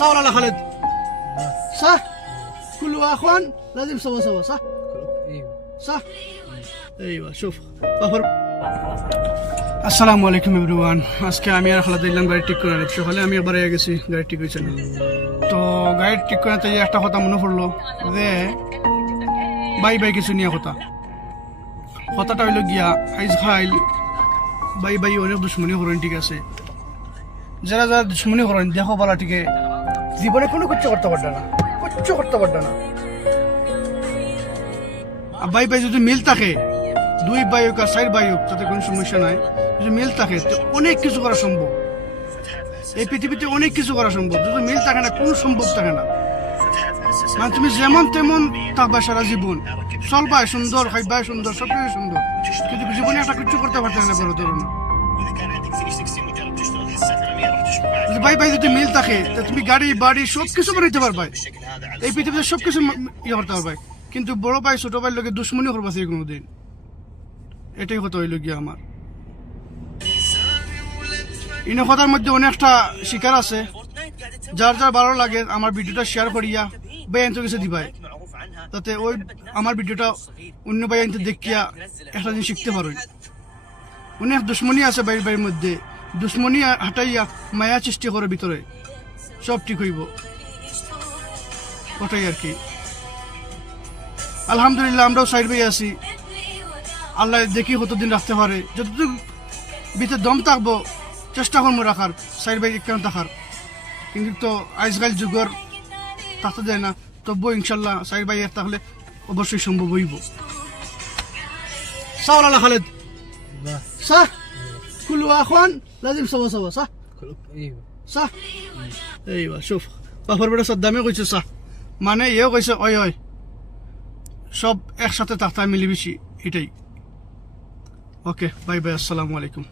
صح ولا لا خالد؟ صح؟ كله اخوان لازم سوا سوا صح؟ ايوه صح؟ ايوه شوف আসসালামু আলাইকুম এভরিওয়ান। আজকে আমি আর খালাদ দিলাম গাড়ি ঠিক করে নিচ্ছি। সকালে আমি একবার গেছি, গাড়ি ঠিক হয়েছে না। তো গাড়ি ঠিক করাতে একটা কথা মনে পড়লো যে বাই কিছু নিয়ে কথাটা হইল গিয়া আইজ খাইল বাই অনেক দুশ্মনী করেন, ঠিক আছে? যারা যারা দুশ্মনী করেন দেখো বলা ঠিক জীবনে কোনো কিচ্ছু করতে পারবে না, কিচ্ছু করতে পারবে না। আর বাই যদি মিল থাকে, দুই বাই হোক আর চার বাই হোক, তাতে কোনো সমস্যা নাই। যদি মিল থাকে তো অনেক কিছু করা সম্ভব। এই পৃথিবীতে অনেক কিছু করা সম্ভব। যদি মিল থাকে না, কোনো সম্ভব থাকে না। মানে তুমি যেমন তেমন থাকবা সারা জীবন, চলবাই সুন্দর, খাইবাই সুন্দর, সব কিছু সুন্দর, কিন্তু জীবনে একটা কিছু করতে পারতে না। বড় ধরুন বাই যদি মিল থাকে তো তুমি গাড়ি বাড়ি সব কিছু বানাইতে পারবা, এই পৃথিবীতে সব কিছু ইয়ে করতে পারবা। কিন্তু বড় ভাই ছোট ভাইয়ের লোকে দুশ্মনী করবা সেই কোনোদিন। এটাই কথা হইল গিয়া আমার। ইনো কথার মধ্যে অনেকটা শিকার আছে। যার যার ভালো লাগে আমার ভিডিওটা শেয়ার করিয়া ভাই আনতে কিছু দিবাই, তাতে ওই আমার ভিডিওটা অন্য ভাই আনতে দেখিয়া একটা জিনিস শিখতে পারো। অনেক দুশ্মনী আছে বাইরের মধ্যে, দুশ্মনী হাঁটাইয়া মায়া সৃষ্টি করে ভিতরে, সব ঠিক হইব। ওটাই আর কি। আলহামদুলিল্লাহ আমরাও সাইড ভাই আছি। আল্লাহ দেখি কতদিন রাখতে পারে। যতটুকু ভিতরে দম থাকবো চেষ্টা করবো রাখার, সাইড ভাই কেন থাকার। কিন্তু তো আজকাল যুগের থাকতে যায় না। তবুও ইনশাল্লাহ সাইড ভাই থাকলে অবশ্যই সম্ভব হইব। صح ولا لا خالد؟ صح؟ كل اخوان لازم سوا سوا صح؟ ايوه صح؟ ايوه شوف বাপর বেটা সাদ্দামে কইছে صح, মানে এও কইছে ওই সব একসাথে থাকতে মিলিমিশি, এটাই। ওকে বাই বাই, আসসালামু আলাইকুম।